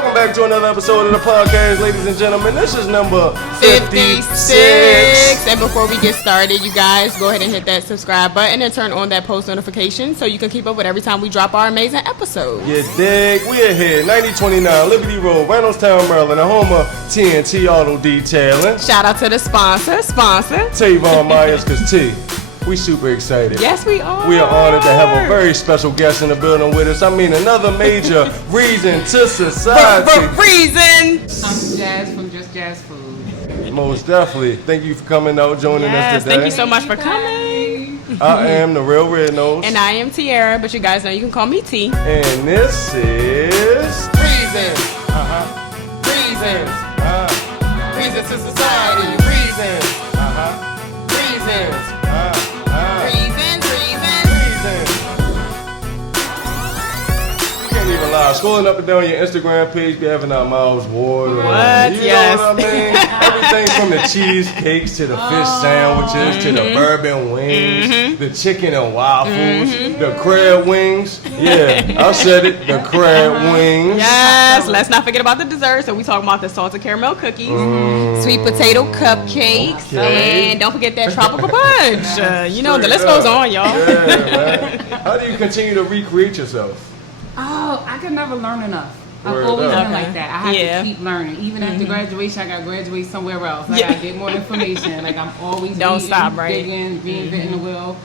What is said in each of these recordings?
Welcome back to another episode of the podcast, ladies and gentlemen. This is number 56. And before we get started, you guys go ahead and hit that subscribe button and turn on that post notification so you can keep up with every time we drop our amazing episodes. You dig? We are here, 9029 Liberty Road, Reynoldstown, Maryland, the home of TNT Auto Detailing. Shout out to the sponsor. Tavon Myers, because T, we super excited. Yes, we are. We are honored to have a very special guest in the building with us. I mean, another major Reasons2Society. Reason. I'm Jazz from Just Jazz Food. Most definitely. Thank you for coming out, joining us today. Thank you so much for coming. I am the real Red Nose. And I am Tiara, but you guys know you can call me T. And this is Reasons. Reasons. Reasons2Society. Reasons. Reasons. Even lie. Scrolling up and down your Instagram page, be having our mouths watered. What? You Yes. know what I mean? Everything from the cheesecakes to the fish sandwiches to the bourbon wings, the chicken and waffles, the crab wings. Yeah, I said it. The crab wings. Yes, let's not forget about the dessert. So we talking about the salted caramel cookies, sweet potato cupcakes, Okay. and don't forget that tropical punch. The list Straight goes up. on, y'all. Yeah, man. How do you continue to recreate yourself? Oh, I can never learn enough. I've Word always up. been like that. I have to keep learning. Even after graduation, I got to graduate somewhere else. I got to get more information. Like, I'm always Don't reading, stop, right? digging, reinventing the wheel.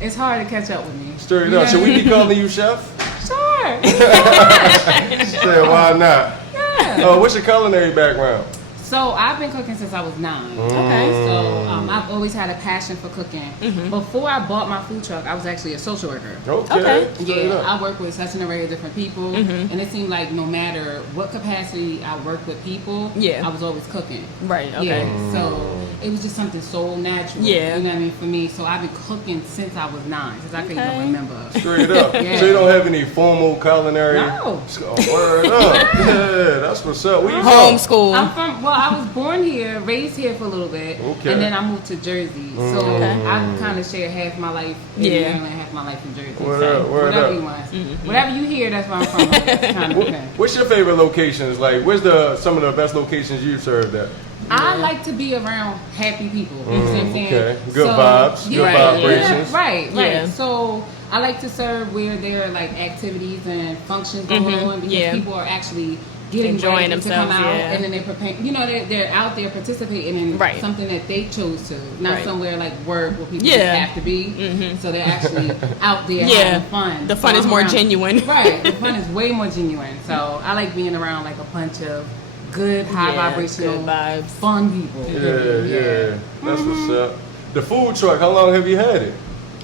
It's hard to catch up with me. Straight up. Should we be calling you chef? Sure. Say, why not? Yeah. What's your culinary background? So I've been cooking since I was 9. Okay. So I've always had a passion for cooking. Before I bought my food truck, I was actually a social worker. Okay. Yeah, I work with such an array of different people, and it seemed like no matter what capacity I worked with people, I was always cooking. Right. Okay. Yeah, so it was just something so natural. Yeah. You know what I mean, for me. So I've been cooking since I was 9, since I could even remember. Straight up. Yeah. So you don't have any formal culinary? No. Oh, word up. Yeah, that's what's up. Where you from? Homeschool. I was born here, raised here for a little bit, and then I moved to Jersey. So I kind of share half my life in Maryland, half my life in Jersey. Whatever you want. Whatever you hear, that's where I'm from. That's kind of okay. What's your favorite locations? Like, where's some of the best locations you've served at? I like to be around happy people. You know what I'm saying? Okay. Good vibes. Good vibrations. Yeah, right. Yeah. So I like to serve where there are like activities and functions going on because people are actually enjoying to themselves, come out, and then they're preparing. they're out there participating in something that they chose to, not somewhere like work where people just have to be. So they're actually out there having fun. The fun is more genuine. Right, the fun is way more genuine. So I like being around like a bunch of good, high vibrational, good vibes, fun people. Yeah. That's what's up. The food truck. How long have you had it?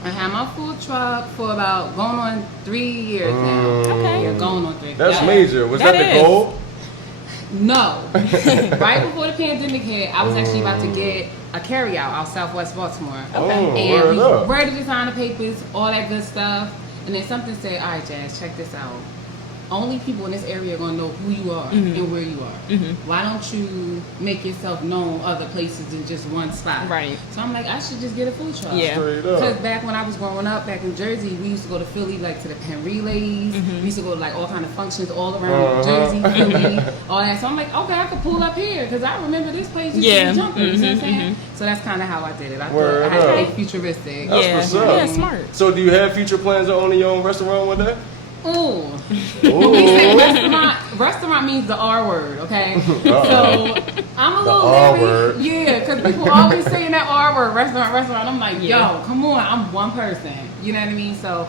I had my food truck for about going on 3 years now. Okay. You're going on 3. That's major. Was that the goal? No. Right before the pandemic hit, I was actually about to get a carryout out Southwest Baltimore. And we were ready to sign the papers, all that good stuff. And then something said, all right, Jazz, check this out. Only people in this area are going to know who you are and where you are. Why don't you make yourself known other places than just one spot? Right. So I'm like, I should just get a food truck. Yeah. Because back when I was growing up, back in Jersey, we used to go to Philly, like to the pen relays. We used to go to like all kind of functions all around Jersey, Philly, all that. So I'm like, okay, I could pull up here because I remember this place used to be jumping. You know what I'm saying? So that's kind of how I did it. I thought I had to be futuristic. That's what's up. Yeah, smart. So do you have future plans of owning your own restaurant one day? Ooh. We say restaurant means the R word, okay? So I'm a little leery. Yeah, because people always saying that R word, restaurant. I'm like, yo, come on, I'm one person. You know what I mean? So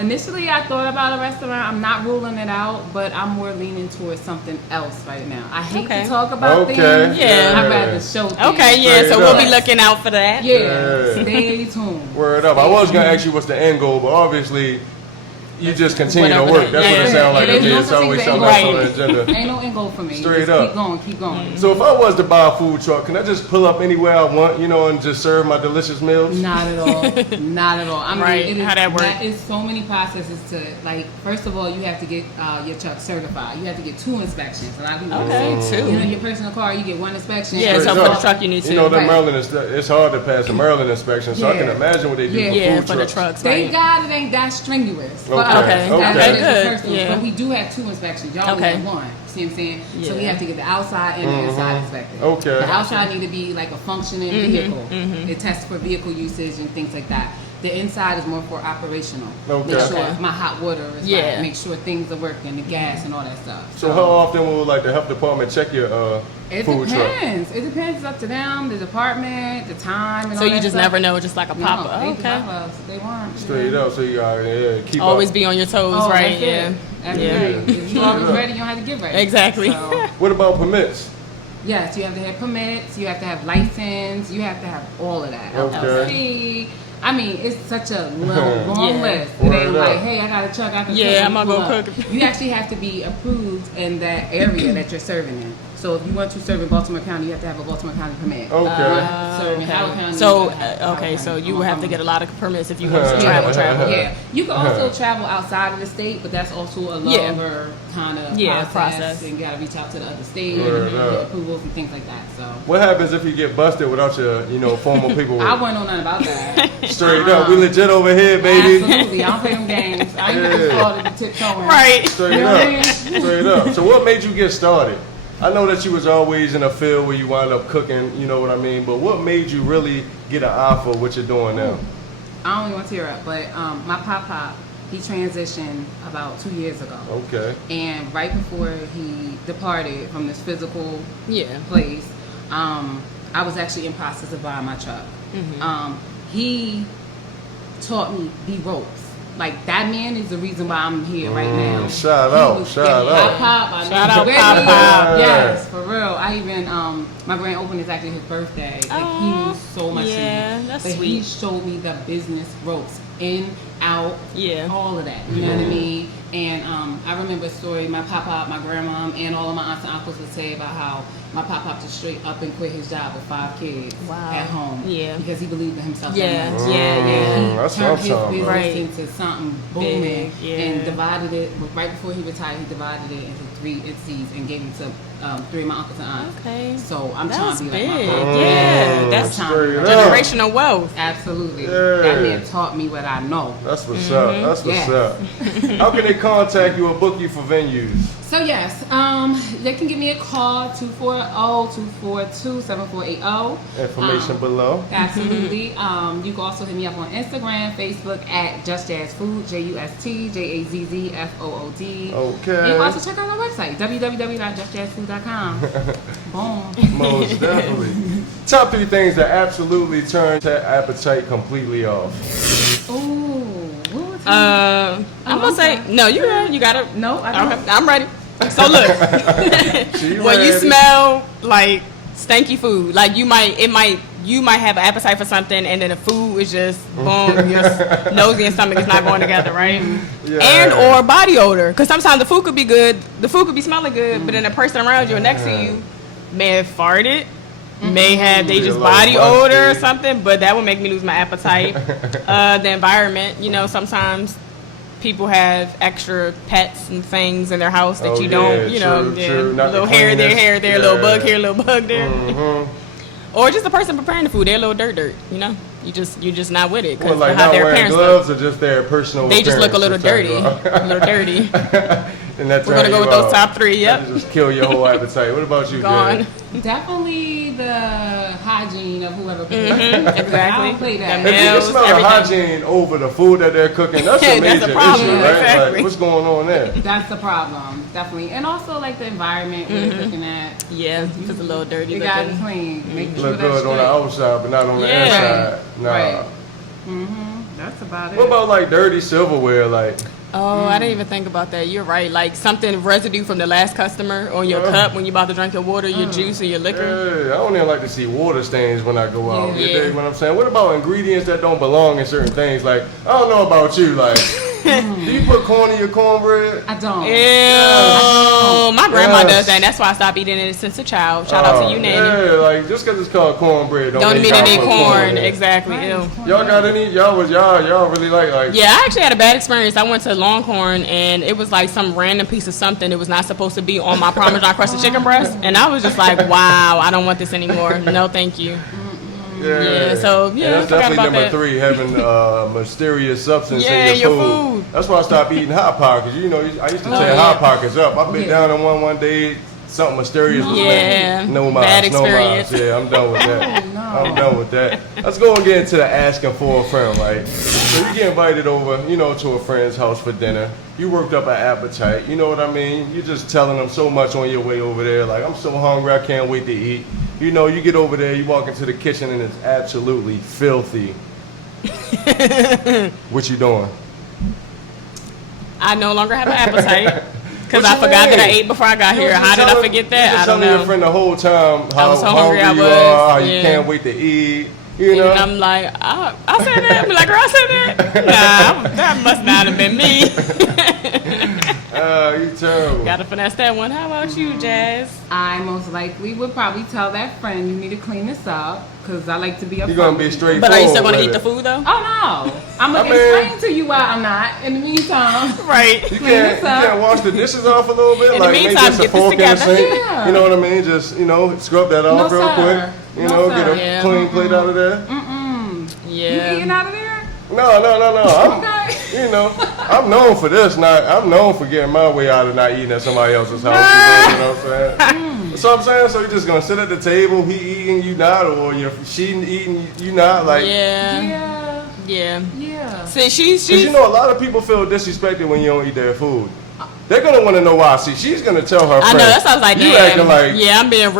initially I thought about a restaurant. I'm not ruling it out, but I'm more leaning towards something else right now. I hate to talk about things. I'd rather show things. Okay, so we'll be looking out for that. Yeah. Stay tuned. Word up. I was going to ask you what's the end goal, but obviously you just continue to work. That's what it sounds like to me. It's always something else on the agenda. Ain't no end goal for me. Straight just up. Keep going. So if I was to buy a food truck, can I just pull up anywhere I want, and just serve my delicious meals? Not at all. Not at all. I mean, How that works? That is so many processes to, like, first of all, you have to get your truck certified. You have to get 2 inspections. A lot of people say, 2. Your personal car, you get 1 inspection. Yeah, so for the truck you need 2. Maryland it's hard to pass a Maryland inspection, so I can imagine what they do for food the trucks. Thank God it ain't that strenuous. For Okay. Good. Yeah. But we do have 2 inspections. Y'all only have 1. See what I'm saying? Yeah. So we have to get the outside and the inside inspected. Okay. The outside need to be like a functioning vehicle. It tests for vehicle usage and things like that. The inside is more for operational. Okay. Make sure my hot water is Yeah. right. Make sure things are working, the gas and all that stuff. So how often will like the health department check your food truck? Depends. It depends. It's up to them, the department, the time, and So all you that just stuff. never know, just like a pop up. They Okay. pop-ups. They weren't. Straight up, so you gotta keep Always up. be on your toes, Oh, right? that's Yeah. it. Every Yeah. day. If you always ready, you don't have to get ready. Exactly. So, What about permits? yes, you have to have permits. You have to have license. You have to have all of that. Okay. LLC. I mean, it's such a long Yeah. list. It Word ain't up. like, hey, I got a truck, I can Yeah, cook, I'm gonna pull go up. cook. You actually have to be approved in that area that you're serving in. So if you want to serve in Baltimore County, you have to have a Baltimore County permit. Okay. Serve in Howard County. So, you have to have Howard okay, so County. you would have to get a lot of permits if you want to travel. Yeah, you can also travel outside of the state, but that's also a longer kind of process. And you got to reach out to the other state Word and up. get approvals and things like that. So What happens if you get busted without your formal paperwork? I wouldn't know nothing about that. Straight up, we legit over here, baby. Absolutely, I don't play them games. I ain't gonna started to tiptoeing. Right. Straight You know what I up, mean? straight up. So what made you get started? I know that you was always in a field where you wound up cooking, you know what I mean, but what made you really get an eye for what you're doing now? I don't even want to tear up, but my pop, he transitioned about 2 years ago. Okay. And right before he departed from this physical place, I was actually in process of buying my truck. He taught me the ropes. Like, that man is the reason why I'm here right now. Shout He out, was- shout yeah, out. Pop, Shout out, Whitney. Pop. Yes, for real. I even, my grand opening is actually his birthday. Like, he Aw, means so much to yeah, me. that's But he sweet. showed me the business ropes, in, out, Yeah. all of that. You know what I mean? And I remember a story my pop, my grandmom, and all of my aunts and uncles would say about how my pop just straight up and quit his job with 5 kids Wow. at home. Yeah. Because he believed in himself. Yeah, so much. yeah, yeah. He That's turned what I'm his talking business about. Right. into something booming Big, yeah. and divided it. Right before he retired, he divided it into 3 entities and gave them to 3 of my uncles and aunts. Okay. So I'm That trying was to be big. like my pop. Yeah, that's straight up. generational wealth. Absolutely. Yeah. That man taught me what I know. That's what's up. That's what's Yes. up. How can they contact you or book you for venues? So yes, they can give me a call 240-242-7480. Information below. Absolutely. You can also hit me up on Instagram, Facebook at Just Jazz Food, JUSTJAZZFOOD. Okay. You can also check out our website, www.justjazzfood.com. Boom. Most definitely. Top 3 things that absolutely turn that appetite completely off. Ooh. What was I'm gonna say no. You good? You gotta. No, I don't. Okay, I'm ready. So look, She when you ready. smell like stanky food, like you might have an appetite for something, and then the food is just boom, your nosy and stomach is not going together, right? Yeah. And or body odor, because sometimes the food could be good, the food could be smelling good, but then the person around you or next to you may have farted. May have they Be a just little body odor or musty. something, but that would make me lose my appetite. The environment, sometimes people have extra pets and things in their house that Oh, you don't, yeah, true. Not little the hair there, cleanest. hair there, little bug here, little bug there. Mm-hmm. Or just the person preparing the food, they're a little dirt, you're just not with it Well, because like how not their wearing parents gloves or just their personal they just look a little appearance dirty, you're talking a little dirty. about. And that We're gonna turn go you with those off. top 3. Yep, That just kill your whole appetite. What about you, gone. Gillie? Definitely the hygiene of whoever cooks. Exactly. I don't play that. That If you can Nails, smell the everything. hygiene over the food that they're cooking, that's a That's major a problem, issue, right? exactly. Like, what's going on there? That's the problem, definitely. And also, like, the environment we're looking at. Yeah, just a little dirty You gotta be looking. clean. Make sure Look that's good on the outside, but not on the Yeah. inside. Nah. Right. That's about it. What about like dirty silverware? Like, Oh, I didn't even think about that. You're right. Like something residue from the last customer on your cup when you're about to drink your water, your juice, or your liquor. yeah, I don't even like to see water stains when I go out. You Yeah. dig what I'm saying? What about ingredients that don't belong in certain things? Like, I don't know about you. Like, do you put corn in your cornbread? I don't. Ew. My grandma Yes. does that. That's why I stopped eating it since a child. Shout out to you, Nanny. Yeah, like just because it's called cornbread Don't mean y'all any put corn. in it. Exactly. Right. Ew. Y'all got any? Y'all really like? Yeah, I actually had a bad experience. I went to Longhorn and it was like some random piece of something that was not supposed to be on my Parmesan crusted chicken breast. And I was just like, wow, I don't want this anymore. No, thank you. Yeah, so, And yeah, I that's forgot definitely about number that. 3, having mysterious substance Yeah, in your your food. food. That's why I stopped eating Hot Pockets. You know, I used to tear Hot Pockets up. I bit down on one day, something mysterious was Yeah, no bad minds, no experience. minds. Yeah, I'm done with that. Oh, no. I'm done with that. Let's go and get into the asking for a friend, right? So you get invited over, to a friend's house for dinner. You worked up an appetite, you know what I mean? You're just telling them so much on your way over there, like, I'm so hungry, I can't wait to eat. You get over there, you walk into the kitchen and it's absolutely filthy. What you doing? I no longer have an appetite because What I you forgot mean? that I ate before I got You here. was How just did I telling- forget you that? just I don't telling your know. friend the whole time how was so hungry I you was, are, how you yeah. can't wait to eat. You know? And I'm like, I said that. I'm like, girl, I said that. Nah, that must not have been me. You terrible. Gotta finesse that one. How about you, Jazz? I most likely would probably tell that friend, you need to clean this up, because I like to be upfront. You're gonna be with you. straightforward. But are you still gonna with eat the it. food though? Oh no, I'm gonna explain to you why I'm not. In the meantime, Right. You Clean can't, this up. wash the dishes off a little bit? In the Like maybe meantime, just a get this fork in the together. sink? Yeah. You know what I mean? Just, scrub that off No, real sir. quick. No, Get sir. a Yeah. clean plate out of there. Yeah. You eating out of there? No. Okay. I'm known for this. I'm known for getting my way out of not eating at somebody else's house. You know what I'm saying? That's what I'm saying. So you're just gonna sit at the table, he eating, you not, or she eating, you not. Like, Yeah. Yeah. Yeah. Yeah. See, she's because a lot of people feel disrespected when you don't eat their food. They're gonna want to know why. See, she's gonna tell her I friend. know, that's what I was like, You damn. acting like, Yeah, I'm being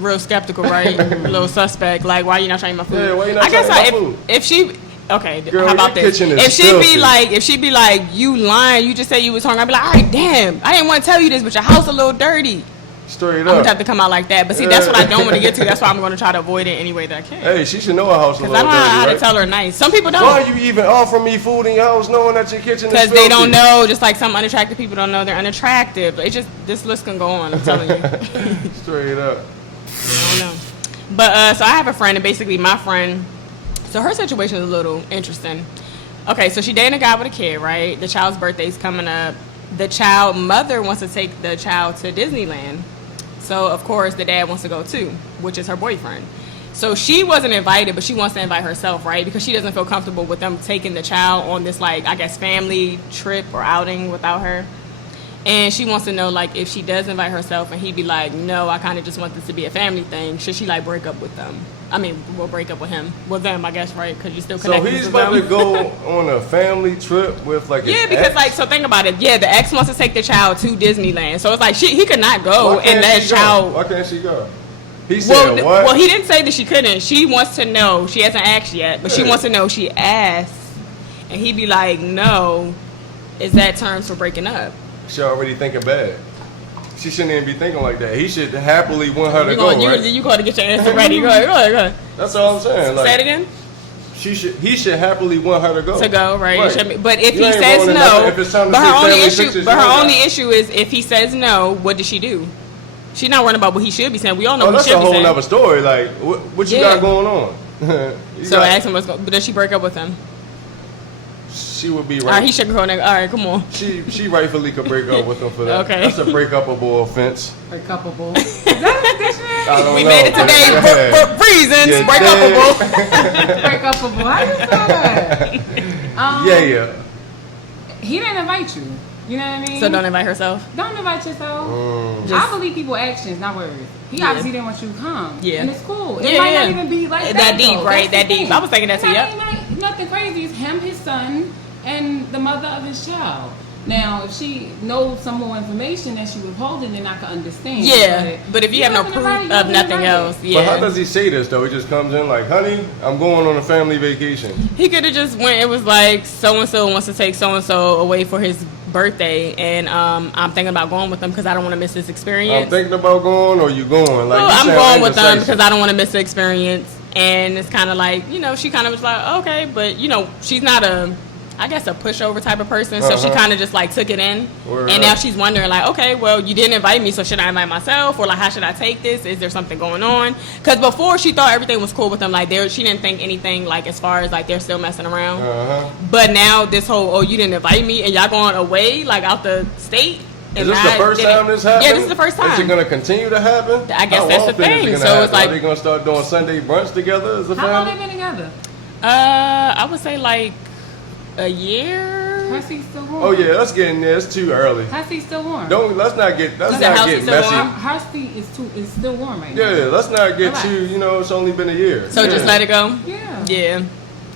real skeptical, right? A little suspect. Like, why you not trying my food? Yeah, why you not I guess trying my if, food? if she, okay, Girl, how about your this? kitchen is If she filthy. be like, you lying, you just said you was hungry, I'd be like, all right, damn, I didn't want to tell you this, but your house a little dirty. straight I'm gonna up. have to come out like that. But see, that's what I don't want to get to. That's why I'm gonna try to avoid it any way that I can. Hey, she should know her house a Because little I don't know how dirty, to tell right? her nice. Some people Why don't. are you even offering me food in your house knowing that your kitchen is Because filthy? they don't know, just like some unattractive people don't know they're unattractive. It's just, this list can go on, I'm telling you. Straight up. I don't know. But so I have a friend, and basically my friend, so her situation is a little interesting. Okay, so she dating a guy with a kid, right? The child's birthday's coming up. The child mother wants to take the child to Disneyland. So of course the dad wants to go too, which is her boyfriend. So she wasn't invited, but she wants to invite herself, right? Because she doesn't feel comfortable with them taking the child on this, like, I guess, family trip or outing without her. And she wants to know, like, if she does invite herself and he'd be like, no, I kind of just want this to be a family thing, should she, like, break up with them? I mean, we'll break up with him. With them, I guess, right? Because you're still So connected he's to about them. to go on a family trip with like his Yeah, because, ex? like, so think about it. Yeah, the ex wants to take the child to Disneyland. So it's like, he could not go, Why and can't that she go? child... Why can't she go? He said what? Well, he didn't say that she couldn't. She wants to know. She hasn't asked yet, but she Yeah. wants to know. She asked, and he'd be like, "No." Is that terms for breaking up? She already thinking bad. She shouldn't even be thinking like that. He should happily want her to You go, going right? you got to get your answer ready. Go ahead. That's all I'm saying. Like, Say it again. He should happily want her to go. To go, right? But if You he ain't says ruining no, nothing. If it's time to but see her only family issue, pictures, but you her ain't only got- issue is if he says no, what does she do? She's not worrying about what he should be saying. We all know Oh, what that's he should a be whole saying. nother story. Like, what you Yeah. got going on? So ask him what's going. But does she break up with him? She would be All right, right. he should go. All right, come on. She rightfully could break up with him for that. Okay. That's a break-upable offense. Breakupable. Is that a dictionary? I don't We know. made it today Yeah. for reasons. Yeah, Break dead. Breakupable. How you spell that? Yeah. He didn't invite you. You know what I mean? So don't invite herself. Don't invite yourself. Mm. I believe people actions, not words. He obviously didn't want you to come. Yeah. And it's cool. It Yeah, might yeah. not even be like That deep, though. right? That's That the deep. thing. I was thinking that too, It yep. ain't nothing crazy. It's him, his son, and the mother of his child. Now, if she knows some more information that she withholding, then I can understand. Yeah, but if you have no wasn't proof invited, you of wasn't nothing invited. else, But how yeah. does he say this though? He just comes in like, "Honey, I'm going on a family vacation." He could have just went. It was like so and so wants to take so and so away for his birthday, and I'm thinking about going with them because I don't want to miss this experience. I'm thinking about going, or you going? Like, Well, you I'm sound going with them indecisive. because I don't want to miss the experience. And it's kind of like, she kind of was like, okay, but she's not I guess a pushover type of person, so she kind of just like took it in. Word and up. now she's wondering like, okay, well, you didn't invite me, so should I invite myself, or like how should I take this? Is there something going on? Because before she thought everything was cool with them, like she didn't think anything like as far as like they're still messing around. Uh-huh. But now this whole you didn't invite me and y'all going away like out the state. Is this the first time this happened? Yeah, this is the first time. Is it going to continue to happen? I guess that's the thing. So it's like, are they going to start doing Sunday brunch together as a family? How long they been together? I would say like a year. Hussy's still warm. Oh yeah, let's get in there. It's too early. Hussy's still warm. Let's not get messy. Husky is still warm right now. Yeah, let's not get too. It's only been a year. So just let it go. Yeah. Yeah.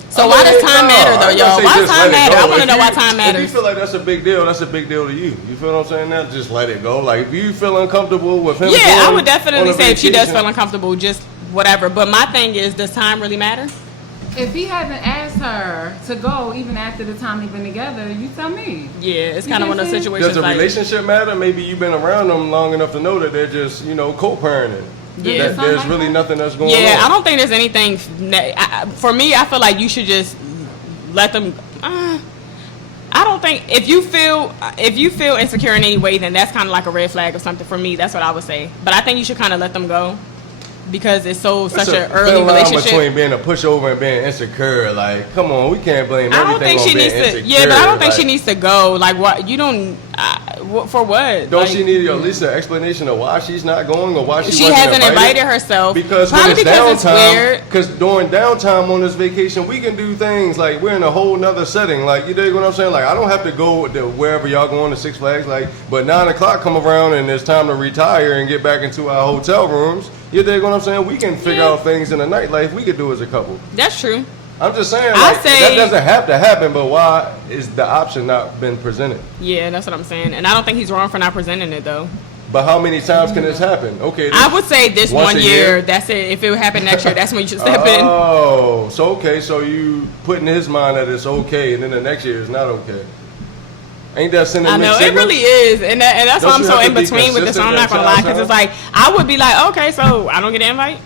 So why does time matter though, y'all? Why does time matter? I want to know why time matters. If you feel like that's a big deal, that's a big deal to you. You feel what I'm saying? Now, just let it go. Like if you feel uncomfortable with him. Yeah, I would definitely say if she does feel uncomfortable, just whatever. But my thing is, does time really matter? If he hasn't asked her to go, even after the time they've been together, you tell me. Yeah, it's kind of one of those situations. Does the relationship matter? Maybe you've been around them long enough to know that they're just, co-parenting. Yeah, there's really nothing that's going on. Yeah, I don't think there's anything. For me, I feel like you should just let them. I don't think if you feel insecure in any way, then that's kind of like a red flag or something for me. That's what I would say. But I think you should kind of let them go. Because it's such an early relationship. Between being a pushover and being insecure, like, come on, we can't blame everything on being insecure. Yeah, but I don't think she needs to go. Like, what you don't for what? Don't she need at least an explanation of why she's not going or why she hasn't invited herself? Because when it's downtime, because during downtime on this vacation, we can do things like we're in a whole nother setting. Like, you dig what I'm saying? Like, I don't have to go to wherever y'all going to Six Flags. Like, but 9 o'clock come around and it's time to retire and get back into our hotel rooms. You dig what I'm saying? We can figure out things in the nightlife we could do as a couple. That's true. I'm just saying, that doesn't have to happen, but why is the option not been presented? Yeah, that's what I'm saying. And I don't think he's wrong for not presenting it, though. But how many times can this happen? Okay. I would say this 1 year, that's it. If it would happen next year, that's when you should step in. Oh, so you put in his mind that it's okay, and then the next year is not okay. Ain't that sending mixed signals? It really is, and that's why I'm so in between with this. So I'm not gonna lie, because it's like I would be like, okay, so I don't get an invite,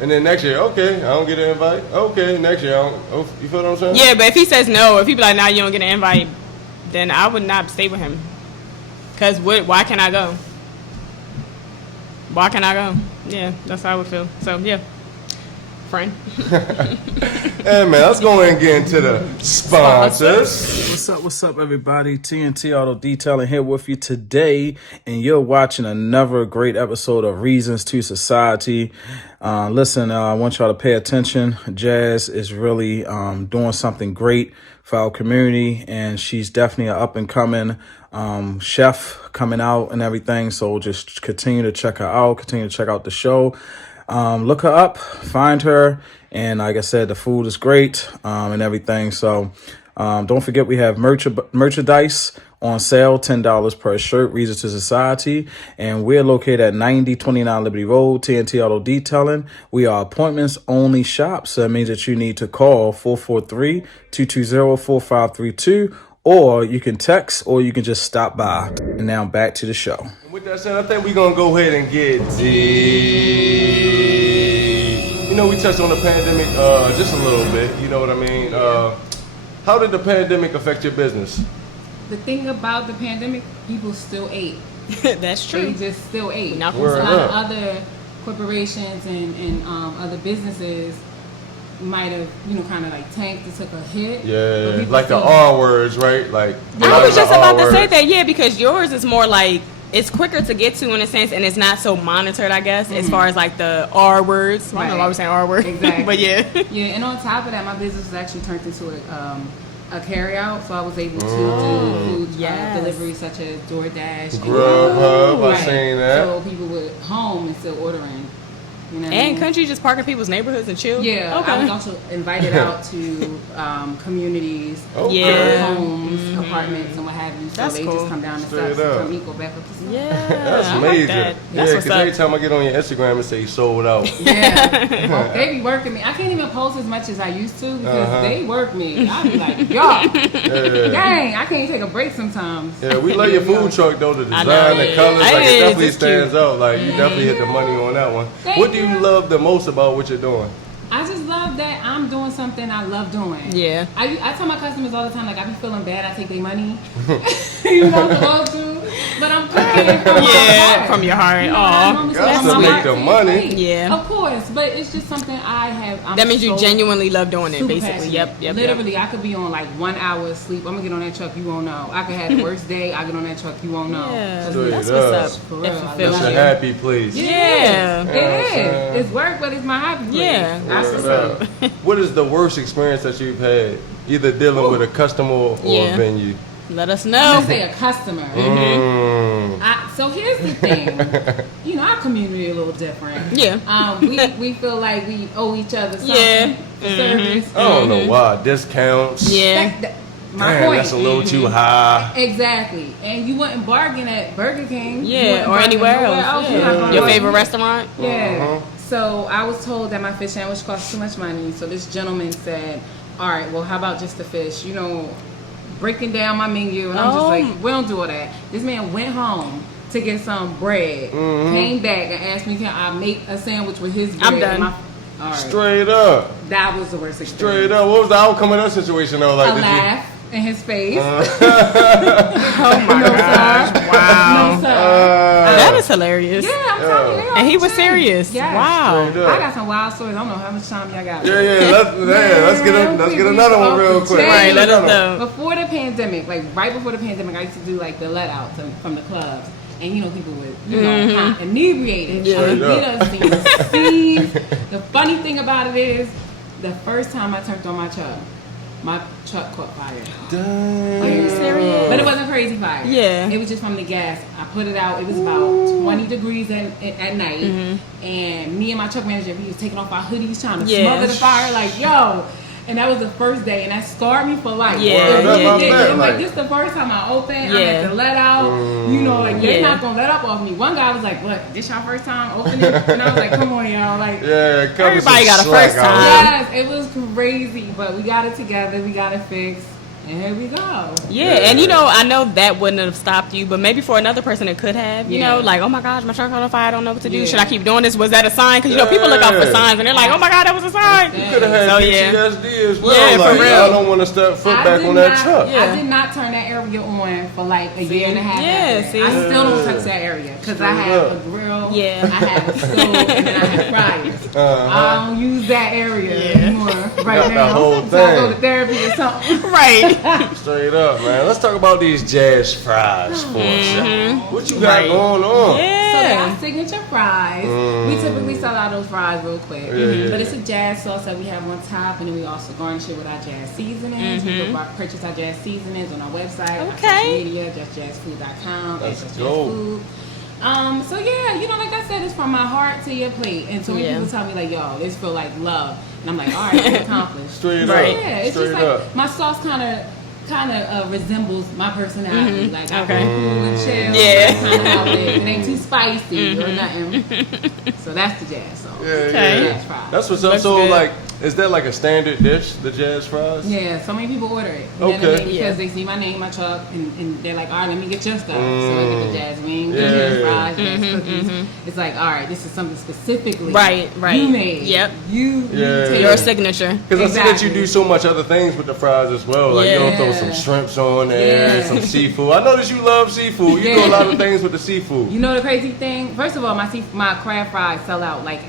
and then next year, okay, I don't get an invite. Okay, next year, I don't. Oh, you feel what I'm saying? Yeah, but if he says no, if he be like, nah, you don't get an invite, then I would not stay with him. Cause why can't I go? Why can't I go? Yeah, that's how I would feel. So yeah. Friend. Hey man, let's go ahead and get into the sponsors. What's up, everybody? TNT Auto Detailing here with you today, and you're watching another great episode of Reasons2Society. Listen, I want y'all to pay attention. Jazz is really doing something great for our community, and she's definitely an up-and-coming chef coming out and everything. So just continue to check her out. Continue to check out the show. Look her up, find her, and like I said, the food is great and everything. So don't forget we have merchandise on sale, $10 per shirt, Reasons2Society, and we're located at 9029 Liberty Road, TNT Auto Detailing. We are appointments only shop, so that means that you need to call 443-220-4532, or you can text, or you can just stop by. And now back to the show. With that said, I think we're going to go ahead and get deep. We touched on the pandemic just a little bit. You know what I mean? How did the pandemic affect your business? The thing about the pandemic, people still ate. That's true. They just still ate. Not a lot of other corporations and other businesses might have, kind of like tanked and took a hit. Yeah, like the R words, right? Like I was just about to say that, yeah, because yours is more like it's quicker to get to in a sense, and it's not so monitored, I guess, as far as like the R words. Right. I don't know why we're saying R word. Exactly. But yeah. Yeah, and on top of that, my business was actually turned into a carry out, so I was able to do food deliveries such as DoorDash, Grubhub. I've seen that. So people would home and still ordering. And couldn't you just park in people's neighborhoods and chill? Yeah, okay. I was also invited out to communities, homes, apartments, and what have you. So that's they cool. Just come down and stuff, so come go back up to stuff. Yeah, that's major. That's because every time I get on your Instagram and say sold out. Yeah, they be working me. I can't even post as much as I used to because they work me. I be like, y'all, dang, I can't take a break sometimes. Yeah, we love your food truck though. The design, the colors, like it definitely stands out. Like you definitely hit the money on that one. What do you love the most about what you're doing? I just love that I'm doing something I love doing. Yeah. I tell my customers all the time, like, I be feeling bad, I take their money. You know, to go to. but I'm cooking from my heart. From your heart. You know, Aw. Got to make the money. Yeah. Of course, but it's just something I have. That means you genuinely love doing it, super basically. passionate. Yep. Literally, I could be on like 1 hour of sleep. I'm gonna get on that truck, you won't know. I could have the worst day. I get on that truck, you won't know. Yeah, Straight that's up. what's up. For It real, fulfills It's a you. happy place. Yeah. It is. It's work, but it's my happy place. Yeah. That's what's Word up. up. What is the worst experience that you've had, either dealing with a customer or Yeah. a venue? Let us I'm know. gonna say a customer. So here's the thing. You know, our community a little different. Yeah. We feel like we owe each other something Yeah. for service. I don't know why. Discounts. Yeah. My Man, point. that's a little too high. Exactly. And you wouldn't bargain at Burger King. You Yeah, wouldn't or bargain anywhere nowhere else. You're not gonna Your bargain. favorite restaurant? Yeah. So I was told that my fish sandwich costs too much money. So this gentleman said, all right, well, how about just the fish? You know, breaking down my menu. And I'm just like, we don't do all that. This man went home to get some bread, came back and asked me, can I make a sandwich with his bread? I'm done. All right. Straight up. That was the worst experience. Straight up. What was the outcome of that situation though? Like, A did laugh in his face. Oh my No, gosh. sir. Wow. No, sir. That is hilarious. Yeah, I'm telling you. they all And he was the same. serious. Yes. Wow. Straight up. I got some wild stories. I don't know how much time y'all got. Let's get another one real quick. Right, let us know. Before the pandemic, like right before the pandemic, I used to do like the let out from the clubs. And you know, people would, you know, kind of inebriated. Yeah. Get us in the scenes. The funny thing about it is, the first time I turned on my truck caught fire. Are you serious? But it wasn't crazy fire. Yeah. It was just from the gas. I put it out. It was about 20 degrees at night. And me and my truck manager, we was taking off our hoodies trying to smother the fire. Like, yo. And that was the first day. And that scarred me for life. Yeah. I'm like, this is the first time I opened. I had to let out. You know, like, they're not going to let up off me. One guy was like, what, this your first time opening? And I was like, come on, y'all. Like, everybody got a first time. yes, it was crazy. But we got it together. We got it fixed. And here we go. Yeah, and you know, I know that wouldn't have stopped you, but maybe for another person it could have. You know, like, oh my gosh, my truck on fire, I don't know what to do. Should I keep doing this? Was that a sign? Because, you know, people look out for signs and they're like, oh my God, that was a sign. You could have had PTSD as well. Yeah, like, for real. I don't want to step foot back on that truck. I did not turn that area on for like a year and a half. Yeah, see? I still don't touch that area because I have a grill, Yeah. I have a stove, and then I have fryers. I don't use that area anymore right now. The whole So I go to thing. therapy or something. Right. Straight up, man. Let's talk about these jazz fries for a second. What you got going on? So they Yeah. are signature fries. We typically sell out those fries real quick. But it's a jazz sauce that we have on top, and then we also garnish it with our jazz seasonings. You can purchase our jazz seasonings on our website, our social media, justjazzfood.com, Let's Just go. Jazz Food. So yeah, you know, like I said, it's from my heart to your plate. And so many people tell me like, yo, this feel like love. And I'm like, all right, it's accomplished. Straight up. Yeah, it's Straight just like up. my sauce kind of resembles my personality. Like I'm cool and chill. Yeah. That's kind of how it is. It ain't too spicy or nothing. So that's the jazz sauce. Jazz fries. That's what's up. Looks So, good. like, is that like a standard dish, the jazz fries? Yeah, so many people order it. Okay. Because they see my name, my truck, and they're like, all right, let me get your stuff. So I get the jazz wings, the jazz fries, jazz cookies. It's like, all right, this is something specifically Right. you made. Yep. You take Your it. signature. Because I see that you do so much other things with the fries as well. Like, you don't throw Yeah. some shrimps on there, Yeah. some seafood. I know that you love seafood. You do a lot of things with the seafood. You know the crazy thing? First of all, my crab fries sell out like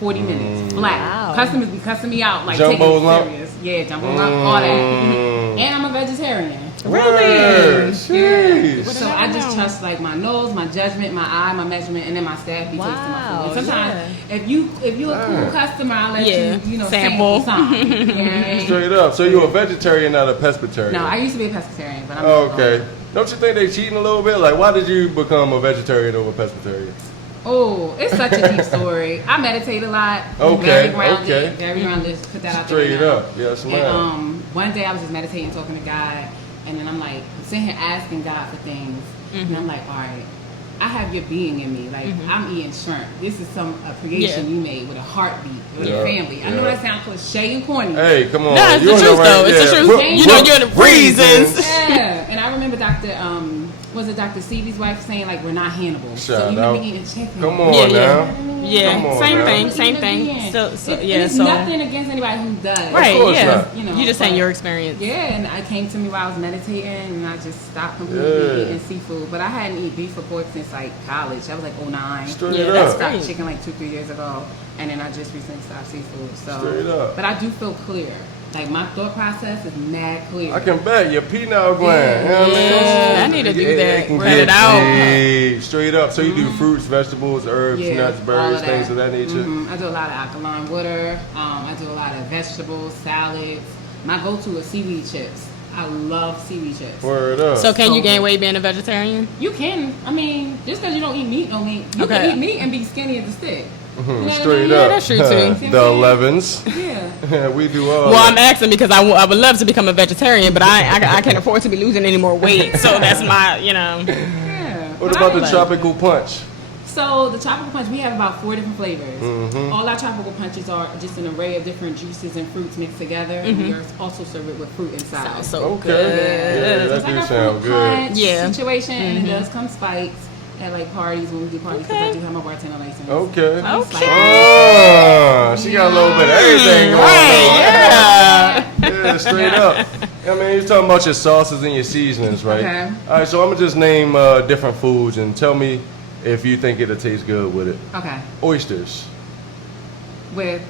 40 minutes flat. Wow. Customers be cussing me out like Jumbo taking it lump? serious. Yeah, jumbo lump, all that. And I'm a vegetarian. Word. Jeez. So I just trust like my nose, my judgment, my eye, my measurement, and then my staff be tasting my food. And sometimes if you a cool customer, I'll let you know Sample. something. Yeah. Straight up. So you're a vegetarian, not a pescatarian? No, I used to be a pescatarian, but I'm Oh, not okay. going. Don't you think they cheating a little bit? Like, why did you become a vegetarian over pescatarian? Oh, it's such a deep story. I meditate a lot. Okay, Very grounded. okay. Very grounded. Put that out there. Straight now. up. Yes, ma'am. And one day I was just meditating, talking to God, and then I'm like, I'm sitting here asking God for things, and I'm like, all right, I have your being in me. Like I'm eating shrimp. This is a creation you made with a heartbeat, with a family. I know that sounds cliche and corny. Hey, come on. No, it's You the in truth right- though. It's the yeah. truth. You know, you're the reasons. Yeah, and I remember Dr. was it Dr. Seavy's wife saying like we're not Hannibal? Shout so you out. be eating chicken. Come on Yeah, now. Yeah, Come on same now. thing, same Even thing. then, So it's so nothing against anybody who does. right, course yeah. not. You know, You just saying but- your experience. Yeah, and it came to me while I was meditating, and I just stopped completely eating seafood. But I hadn't eaten beef or pork since like college. I was like 09. Straight Yeah, up. that's Stopped great. chicken like 2-3 years ago, and then I just recently stopped seafood. So, Straight up. but I do feel clear. Like my thought process is mad clear. I can bet your peanut gland. You know what I mean? Yeah, I need to do that. It can Run get it out. big, straight up. So you do fruits, vegetables, herbs, Yeah, nuts, all berries, of things of that nature. I do a lot of alkaline water. I do a lot of vegetables, salads. My go-to is seaweed chips. I love seaweed chips. Word up. So can you So gain good. weight being a vegetarian? You can. I mean, just because you don't eat meat, don't mean you Okay. can eat meat and be skinny as a stick. You know what I Straight mean? up. that's true, too. The 11s. Yeah. We do all Well, I'm that. asking because I would love to become a vegetarian, but I can't afford to be losing any more weight. So that's my, Yeah. What But about I the like- tropical punch? So the tropical punch, we have about 4 different flavors. Mm-hmm. All our tropical punches are just an array of different juices and fruits mixed together, and we are also serve it with fruit inside. sounds so Okay. good. Yeah, So that it's like do a sound fruit good. punch Yeah. situation, and it does come spiked at like parties when we do parties because I Okay. do have my bartender license. Okay. Some Okay. spiked. She got a little bit of everything going Right, on. yeah. Yeah, straight up. I mean, you're talking about your sauces and your seasonings, right? Okay. All right, so I'm going to just name different foods and tell me if you think it'll taste good with it. Okay. Oysters. With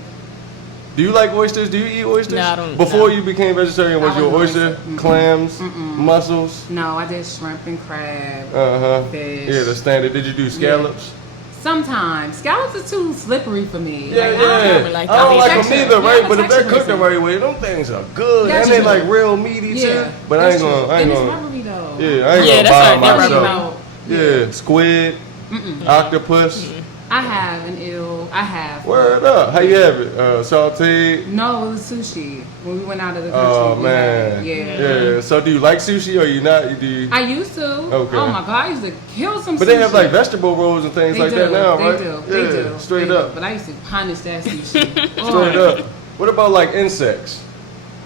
Do you like oysters? Do you eat oysters? No, I don't- Before no. you became vegetarian, was I you an wasn't oyster? oyster. Mm-mm. Clams? Mussels? no, I did shrimp and crab. Uh-huh. Fish. Yeah, the standard. Did you do scallops? Sometimes scallops are too slippery for me. Yeah, Like, yeah. I don't don't like I don't that like texture. them either, Yeah, right? I'm a But if they're texture cooked the person. right way, them things are good. That's And they true. like real meaty too. Yeah, But I that's ain't gonna, true. I ain't and gonna. it's rubbery though. Yeah, I ain't Yeah, gonna that's buy right, they're myself. rubbery. Yeah, squid, octopus. I have an ill. I have. Word up. How you have it? Sauteed? No, it was sushi when we went out of the country. Oh we man. had it. Yeah. Yeah. So do you like sushi or you not? Do you? I used to. Okay. Oh my god, I used to kill some. But sushi. they have like vegetable rolls and things They like do. that now, they right? do. Yeah, They do. straight They up. do. But I used to punish that sushi. Straight up. What about like insects?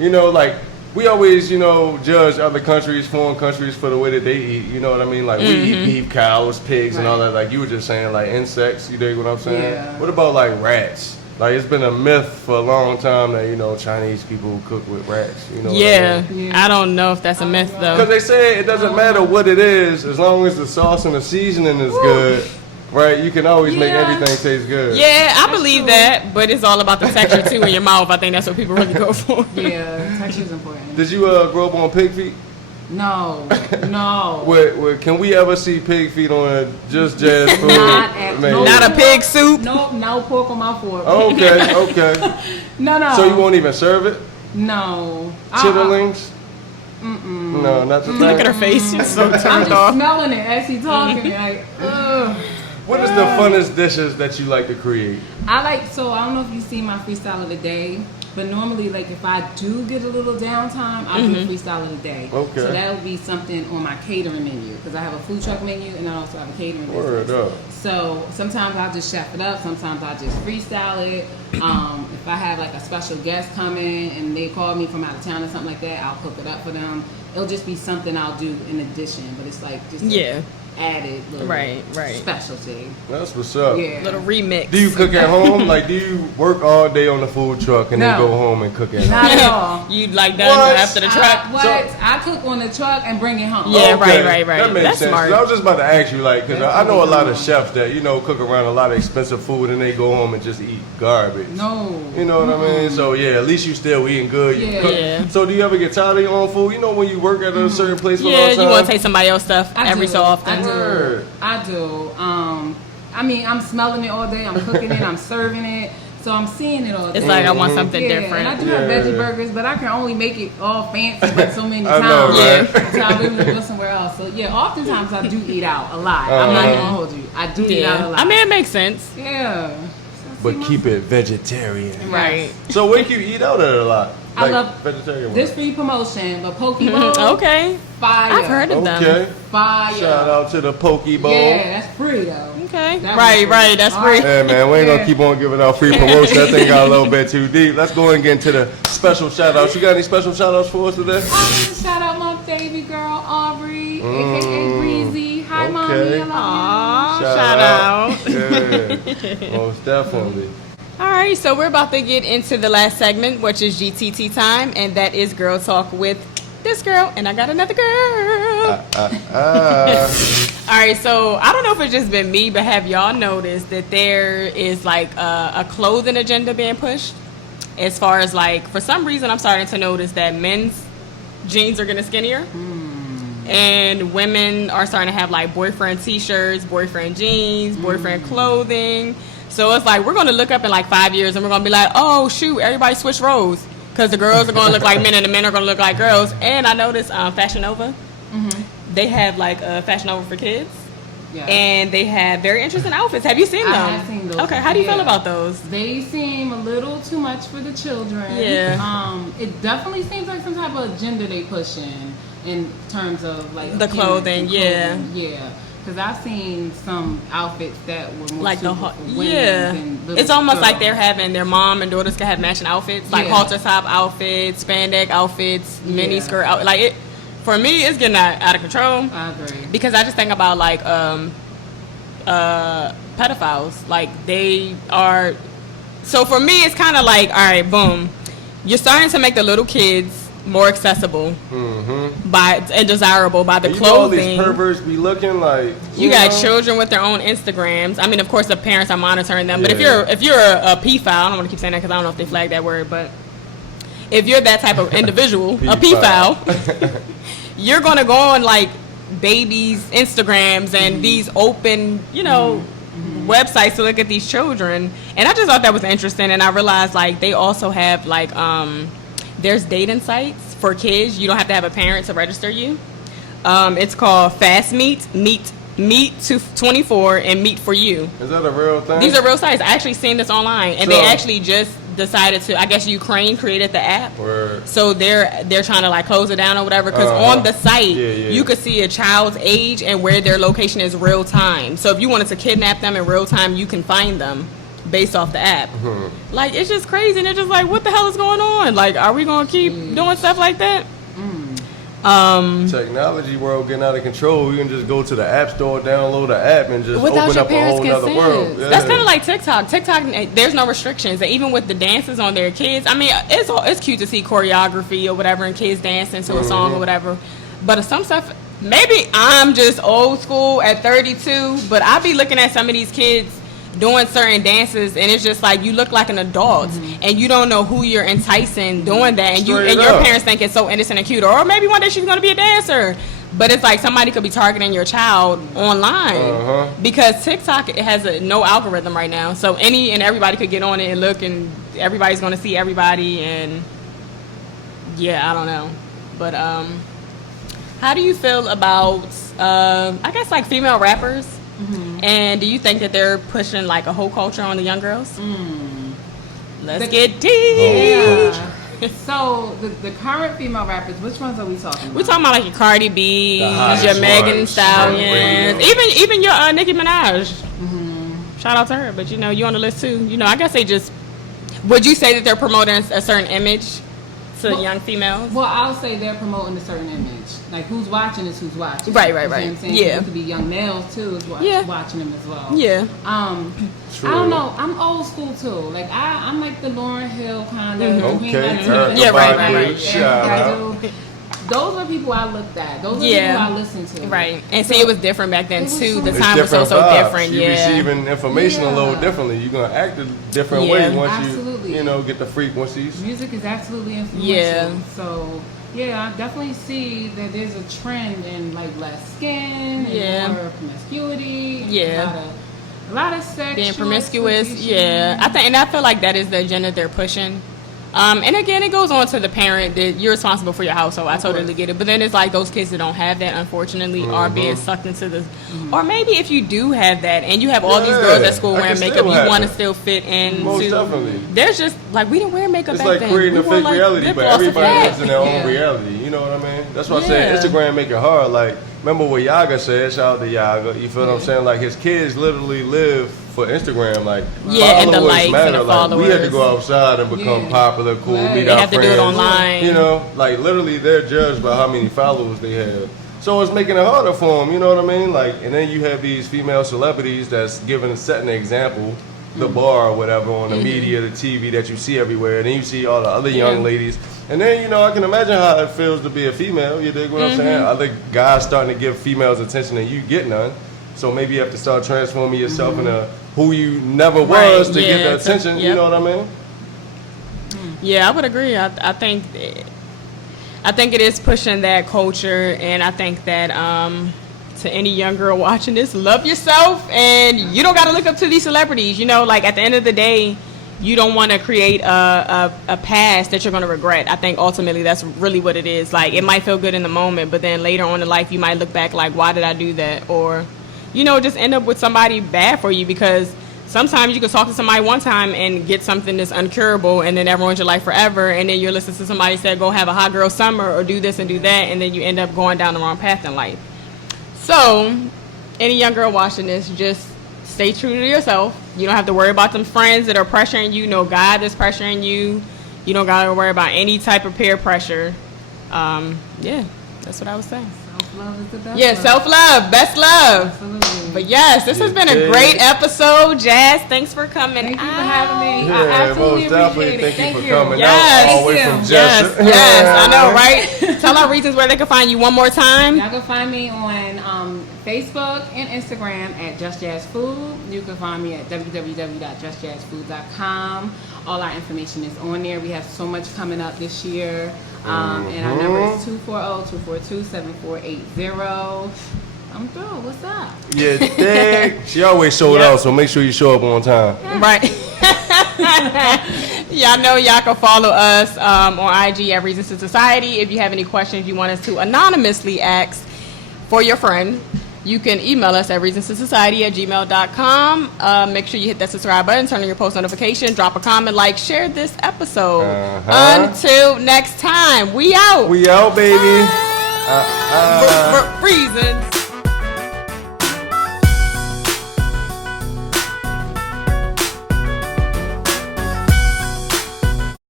You know, like we always, you know, judge other countries, foreign countries for the way that they eat. You know what I mean? Like we eat beef, cows, pigs, and all Right. that. Like you were just saying, like insects. You dig what I'm saying? Yeah. What about like rats? Like it's been a myth for a long time that you know Chinese people cook with rats. You know? Yeah. Yeah. I don't know if that's a myth Because though. they say it doesn't matter what it is, as long as the sauce and the seasoning is good, right? You can always make Yeah. everything taste good. Yeah, I believe true. that, but it's all about the texture too in your mouth. I think that's what people really go for. Yeah, texture is important. Did you grow up on pig feet? No, no. Can we ever see pig feet on a Just Jazz food? Not at menu? no Not a pig soup. No pork on my fork. Okay, okay. No. So you won't even serve it? No. Chitterlings? No, not the Look at her thing. face. She's so I'm turned just off. smelling it as he's talking. Like, ugh. What is the funnest dishes that you like to create? I don't know if you see my freestyle of the day, but normally, like, if I do get a little downtime, I'll do a freestyle of the day. Okay. So that would be something on my catering menu, because I have a food truck menu and I also have a catering Word business. up. So sometimes I'll just chef it up, sometimes I'll just freestyle it. If I have like a special guest coming and they call me from out of town or something like that, I'll cook it up for them. It'll just be something I'll do in addition, but it's like just Yeah. added little Right. specialty. That's what's up. Yeah. Little remix. Do you cook at home? Like, do you work all day on the food truck and then No. go home and cook at home? Not at all. You like done What? after the truck? I cook on the truck and bring it home. Yeah, Okay, right. That makes That's sense. smart. I was just about to ask you, like, because That's I know a what lot we of do. chefs that, you know, cook around a lot of expensive food and they go home and just eat garbage. No. You know what I mean? So, yeah, at least you still eating good. You Yeah. cook. Yeah. So, do you ever get tired of your own food? You know, when you work at a certain place for a Yeah, long you time? want to taste somebody else's stuff I every do. so often. Word. I do. I mean, I'm smelling it all day. I'm cooking it. I'm serving it. So I'm seeing it all day. It's like I want something yeah, different. and I do have Yeah. veggie burgers, but I can only make it all fancy like so many I times. know, right? So I really go somewhere else. So yeah, oftentimes I do eat out a lot. I'm not gonna hold you. I do eat out a Yeah. lot. I mean, it makes sense. yeah. But keep it vegetarian. Right. So, where can you eat out at a lot? I Like, love vegetarian this ones. free promotion, but Poke Bowl, Okay. fire. I've heard of them. Okay. Fire. Shout out to the Poke Bowl. Yeah, that's free though. Okay. That Right, one's free. right. That's All free. right. Yeah, man, we ain't gonna Yeah. keep on giving out free promotion. That thing got a little bit too deep. Let's go and get into the special shout outs. You got any special shout outs for us today? I want to shout out my baby girl Aubrey, aka Breezy. Okay. Aw, shout out. Yeah, most definitely. All right, so we're about to get into the last segment, which is GTT time, and that is Girl Talk with this girl, and I got another girl. All right, so I don't know if it's just been me, but have y'all noticed that there is like a clothing agenda being pushed? As far as like, for some reason, I'm starting to notice that men's jeans are getting skinnier. And women are starting to have like boyfriend t-shirts, boyfriend jeans, boyfriend clothing. So it's like we're going to look up in like 5 years and we're going to be like, oh, shoot, everybody switch roles. Because the girls are going to look like men and the men are going to look like girls. And I noticed Fashion Nova, they have like Fashion Nova for kids. Yeah. And they have very interesting outfits. Have you seen them? I have seen those. Okay, how do you feel about those? They seem a little too much for the children. Yeah. It definitely seems like some type of agenda they pushing in terms of like the clothing. Yeah. Yeah. Because I've seen some outfits that were more like suitable for women than little it's almost girls. like they're having their mom and daughters can have matching outfits, like halter top outfits, spandex outfits, mini skirt out. Like it, for me, it's getting out of control. I agree. Because I just think about like pedophiles. Like they are. So for me, it's kind of like, all right, boom, you're starting to make the little kids more accessible by and desirable by the clothing. You know, all these perverts be looking like you got children with their own Instagrams. I mean, of course, the parents are monitoring them. But if you're a pedophile, I don't want to keep saying that because I don't know if they flag that word. But if you're that type of individual, a pedophile, you're gonna go on like babies' Instagrams and these open, websites to look at these children. And I just thought that was interesting. And I realized like they also have like there's dating sites for kids. You don't have to have a parent to register you. It's called Fast Meet to 24, and Meet for You. Is that a real thing? These are real sites. I actually seen this online, and they actually just decided to. I guess Ukraine created the app, so they're trying to like close it down or whatever. Because on the site, you could see a child's age and where their location is real time. So if you wanted to kidnap them in real time, you can find them based off the app. Like, it's just crazy, and it's just like, what the hell is going on? Like, are we gonna keep doing stuff like that? Technology world getting out of control. You can just go to the app store, download the app, and just without open your up a parents' whole other world. consent. That's kind of like TikTok. TikTok, there's no restrictions. And even with the dances on their kids, I mean, it's cute to see choreography or whatever and kids dancing to a song or whatever. But some stuff, maybe I'm just old school at 32, but I be looking at some of these kids doing certain dances, and it's just like you look like an adult, and you don't know who you're enticing doing that, and your parents think it's so innocent and cute, or maybe one day she's gonna be a dancer, but it's like somebody could be targeting your child online because TikTok has no algorithm right now, so any and everybody could get on it and look, and everybody's gonna see everybody, and I don't know, but how do you feel about I guess like female rappers? And do you think that they're pushing like a whole culture on the young girls? Let's get deep. So the current female rappers, which ones are we talking about? We're talking about like your Cardi B, your Megan Thee Stallion, even your Nicki Minaj. Shout out to her, but you on the list too. I guess they just. Would you say that they're promoting a certain image to young females? Well, I'll say they're promoting a certain image. Like, who's watching is who's watching. Right. You know what I'm saying? Yeah. It could be young males, too, is watching them as well. Yeah. I don't know. I'm old school, too. Like, I'm like the Lauryn Hill kind of. Okay. Yeah, right. Shout out. Those are people I looked at. Those are people I listened to. Right. And see, it was different back then, too. The It's time was so vibes. different. You're receiving information a little differently. You're going to act a different way once you get the frequencies. Music is absolutely influential. Yeah. So, I definitely see that there's a trend in, like, less skin and more promiscuity. Yeah. A lot of sex. Being promiscuous. Yeah. I feel like that is the agenda they're pushing. And again, it goes on to the parent that you're responsible for your household. I totally get it. But then it's like those kids that don't have that, unfortunately, are being sucked into the... Or maybe if you do have that and you have all these girls at school wearing makeup, you want to still fit in. Most definitely. There's just, like, we didn't wear makeup back then. It's like creating a fake reality, but everybody lives in their own reality. You know what I mean? That's why I say Instagram make it hard. Like, remember what Yaga said? Shout out to Yaga. You feel what I'm saying? Like, his kids literally live for Instagram, like and the likes matter. and the like, followers. we had to go outside and become popular, cool, meet They our have friends. to do it online. Like literally, they're judged by how many followers they have. So it's making it harder for them, you know what I mean? Like, and then you have these female celebrities that's setting the example, the bar or whatever on the media, the TV that you see everywhere, and then you see all the other young ladies. And then, you know, I can imagine how it feels to be a female, you dig what I'm saying? Other guys starting to give females attention and you get none. So maybe you have to start transforming yourself into who you never was to get the attention, you know what I mean? Yeah, I would agree. I think it is pushing that culture, and I think that to any young girl watching this, love yourself, and you don't got to look up to these celebrities. You know, like at the end of the day, you don't want to create a past that you're going to regret. I think ultimately that's really what it is. Like, it might feel good in the moment, but then later on in life, you might look back like, why did I do that? Or, you know, just end up with somebody bad for you, because sometimes you can talk to somebody one time and get something that's uncurable, and then that ruins your life forever. And then you're listening to somebody say, go have a hot girl summer or do this and do that, and then you end up going down the wrong path in life. So, any young girl watching this, just stay true to yourself. You don't have to worry about them friends that are pressuring you. No guy that's pressuring you. You don't got to worry about any type of peer pressure. Yeah, that's what I was saying. Self-love is the best. Yeah, self-love, best love. Absolutely. But yes, this has been a great episode. Jazz, thanks for coming. Thank you for having me. I Yeah, absolutely most definitely. appreciate it. Thank you for coming Yes. out all the way from Thank Jess. Yes, I know, right? Tell our reasons where they can find you one more time. Y'all can find me on Facebook and Instagram at Just Jazz Food. You can find me at www.justjazzfood.com. All our information is on there. We have so much coming up this year. And our number is 240-242-7480. I'm through. What's up? Yeah, dig. She always sold out, so make sure you show up on time. Right. Y'all know y'all can follow us on IG at Reasons2Society. If you have any questions you want us to anonymously ask for your friend, you can email us at reasons2society@gmail.com. Make sure you hit that subscribe button, turn on your post notification, drop a comment, like, share this episode. Until next time, we out. We out, baby. Reasons.